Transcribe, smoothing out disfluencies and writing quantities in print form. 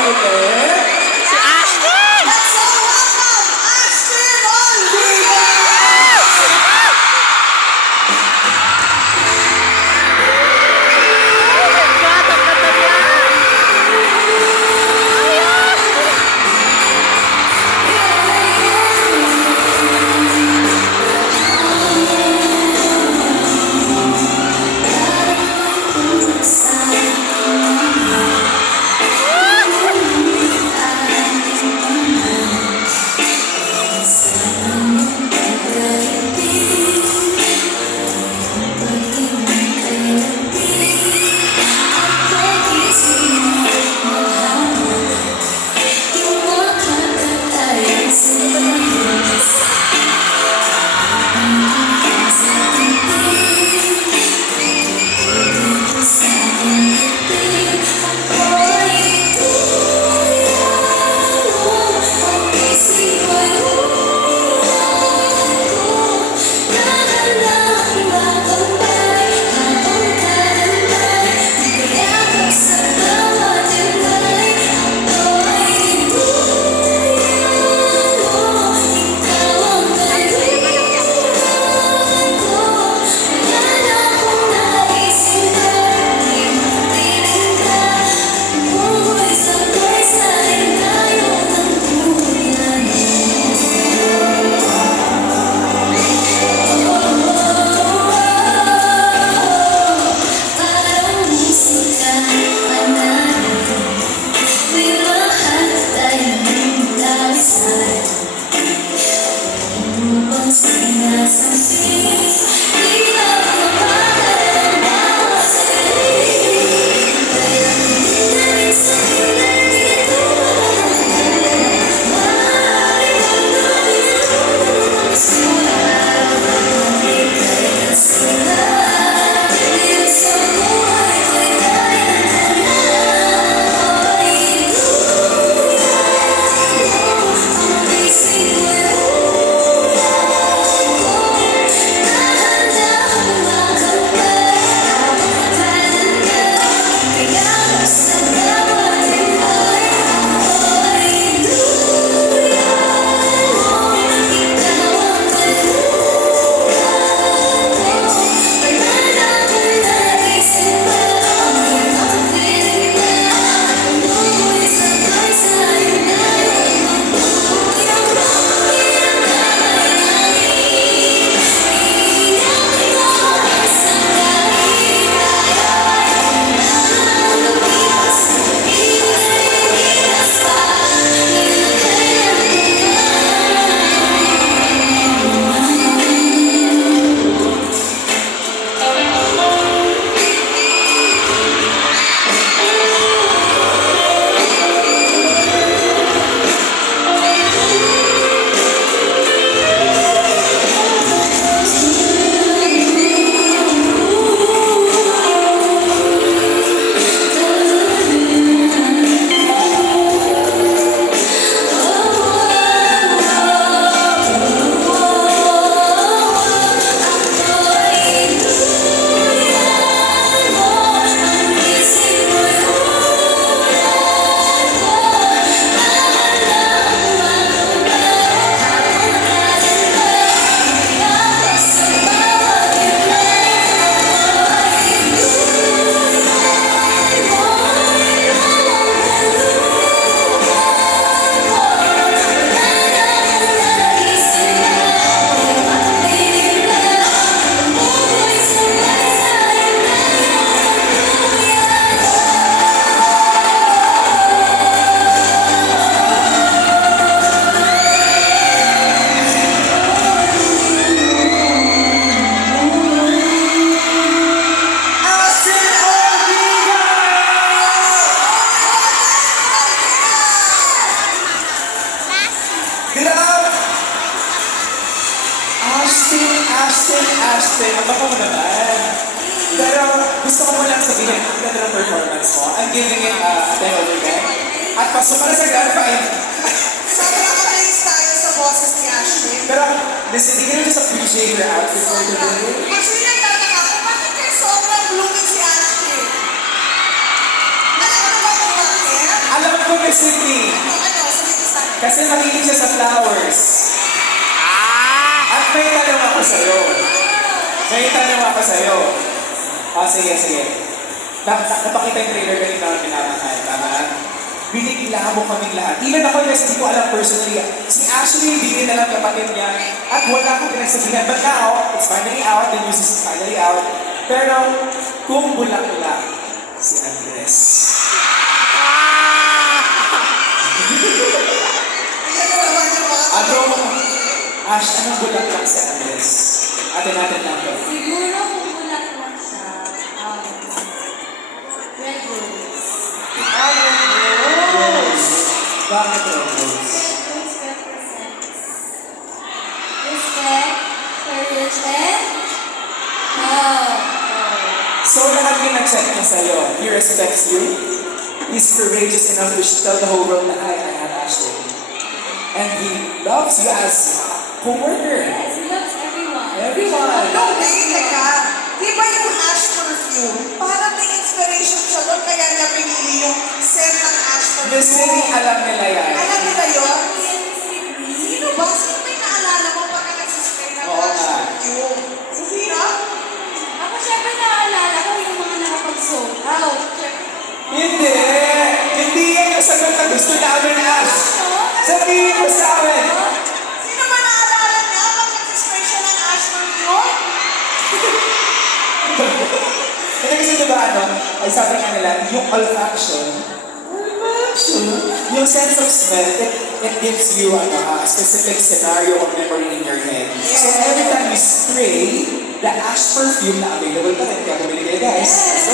ulit. Si Ashton! Let's all welcome Ashton Oliva! God, ang ganda niya! Ashton, ang baka mo naman. Pero gusto ko mo lang sabihin, ang ganda ng performance mo. I'm giving it a 10 over 10. At pasok para sa God 5. Sobrang amazed tayo sa boses ni Ashton. Pero, listen, hindi ka na just appreciate your outfit for today. Actually, nagtataka ako, bakit kaya sobrang blooming si Ashton? Alam mo ba kung bakit? Alam ko na curiosity. Ano, sabi ko sa akin. Kasi mahilig siya sa flowers. Ah! At may tanong ako sa'yo. May tanong ako sa'yo. Sige, sige. Napakita yung trailer kanina ng pinamahal, tama? Binigla mo kaming lahat. Even ako, guys, hindi ko alam personally. Si Ashley, hindi rin alam kapatid niya. At wala akong pinagsabihan. But now, it's finally out. The news is finally out. Pero, kung bulak-bulak, si Andres. Ah! Yan na naman yung mga Ano, Ash, anong bulak-bulak si Andres? Atin natin lang to. Siguro kung bulaklak siya, red rose. Bakit Rose? Red rose represents respect, courage, and love. So lahat yung nag-check na sa'yo, he respects you, he's courageous enough to tell the whole world na I have Ashley. And he loves you as co-worker. Yes, he loves everyone. Everyone. No, wait, teka. Di ba yung ash perfume? Parang may inspiration siya doon, kaya niya pinili yung scent ng ash perfume. The city, alam nila yan. Alam nila yun? Sino? Sino ba? Sino may naalala mo pagka nagsispray ng Oo ash nga. perfume? Sino? Ako syempre naaalala ko yung mga nakapag-sold out. Syempre. Hindi! Hindi yan yung sagot na gusto namin, Ash! Sabihin mo sa amin! Sino ba naalala niya pag nagsispray siya ng ash perfume? Kasi kasi diba ano, ay sabi nga nila, yung olfaction, yung sense of smell, it gives you a specific scenario or memory in your head. So every time you spray, the ash perfume na available pa rin, kaya bumili kayo guys. So,